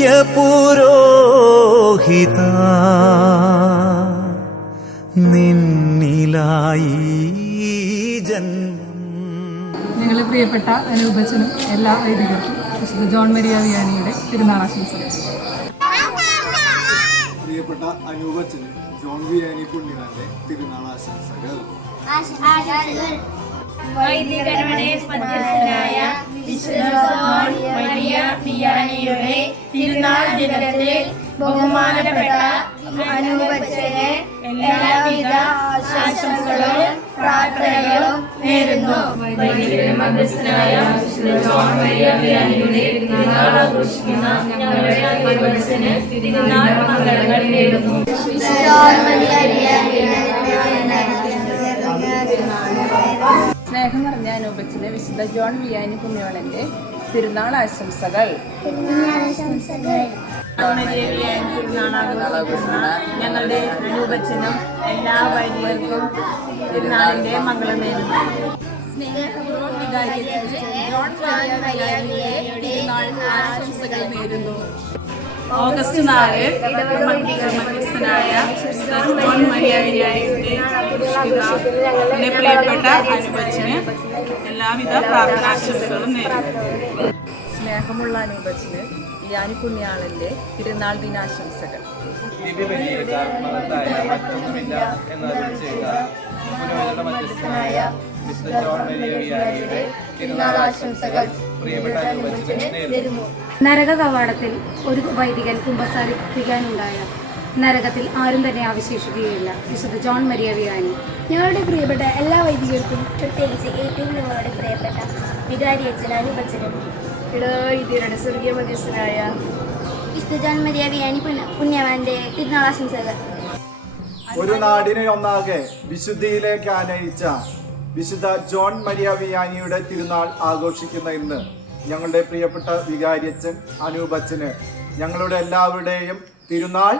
നിത്യപുരോഹിത. നിന്നിലായി ജന്മം. ഞങ്ങളെ പ്രിയപ്പെട്ട അനൂപച്ചനും എല്ലാ വൈദികർക്കും വിശുദ്ധ ജോൺ മരിയ വിയാനിയുടെ തിരുനാൾ ആശംസകൾ പ്രിയപ്പെട്ട അനൂപച്ചനും ജോൺ വിയാനി പുണ്യനാന്റെ തിരുനാൾ ആശംസകൾ. വൈദികരുടെ തിരുനാൾ ദിനത്തിൽ ബഹുമാനപ്പെട്ട അനൂപച്ചന് എല്ലാവിധ ആശംസകളും പ്രാർത്ഥനകളും നേരുന്നു. മധ്യസ്ഥനായ ജോൺ മരിയ പിയാനിയുടെ തിരുനാൾ ആഘോഷിക്കുന്ന ഞങ്ങളുടെ അനൂപച്ചന് തിരുനാൾ മംഗളങ്ങൾ നേരുന്നു. സ്നേഹം നിറഞ്ഞ അനൂപച്ചന് വിശുദ്ധ ജോൺ വിയാനി പുണ്യവളന്റെ തിരുനാൾ ആശംസകൾ. ഞങ്ങളുടെ അനൂപച്ചനും എല്ലാ വൈദികർക്കും തിരുനാളിന്റെ മംഗളം നേരുന്നു ആശംസകൾ നേരുന്നു ഓഗസ്റ്റ് നാല് മധ്യസ്ഥനായ ജോൺ എന്റെ പ്രിയപ്പെട്ട അനുപച്ചിന് എല്ലാവിധ പ്രാർത്ഥനാശംസകളും നേരുന്നു. സ്നേഹമുള്ള അനൂപച്ചന് വിയാനി പുണ്യാളന്റെ തിരുനാൾ ദിനാശംസകൾ നരക കവാടത്തിൽ ഒരു വൈദികൻ കുമ്പസാരിപ്പിക്കാനുണ്ടായ നരകത്തിൽ ആരും തന്നെ അവശേഷിക്കുകയില്ല. വിശുദ്ധ ജോൺ മരിയ വിയാനി ഞങ്ങളുടെ പ്രിയപ്പെട്ട എല്ലാ വൈദികർക്കും പ്രത്യേകിച്ച് ഏറ്റവും ഞങ്ങളുടെ പ്രിയപ്പെട്ട വികാരി അച്ഛൻ അനുപച്ചനും ഇടവൈദ്യരുടെ സ്വർഗീയ മധ്യസ്ഥനായ വിശുദ്ധ ജോൺ മരിയ വിയാനി പുണ്യവാന്റെ തിരുനാളാശംസകൾ. ഒരു നാടിനെ ഒന്നാകെ വിശുദ്ധിയിലേക്ക് ആനയിച്ച വിശുദ്ധ ജോൺ മരിയ വിയാനിയുടെ തിരുനാൾ ആഘോഷിക്കുന്ന ഇന്ന് ഞങ്ങളുടെ പ്രിയപ്പെട്ട വികാരിയച്ഛൻ അനൂപച്ചന് ഞങ്ങളുടെ എല്ലാവരുടെയും തിരുനാൾ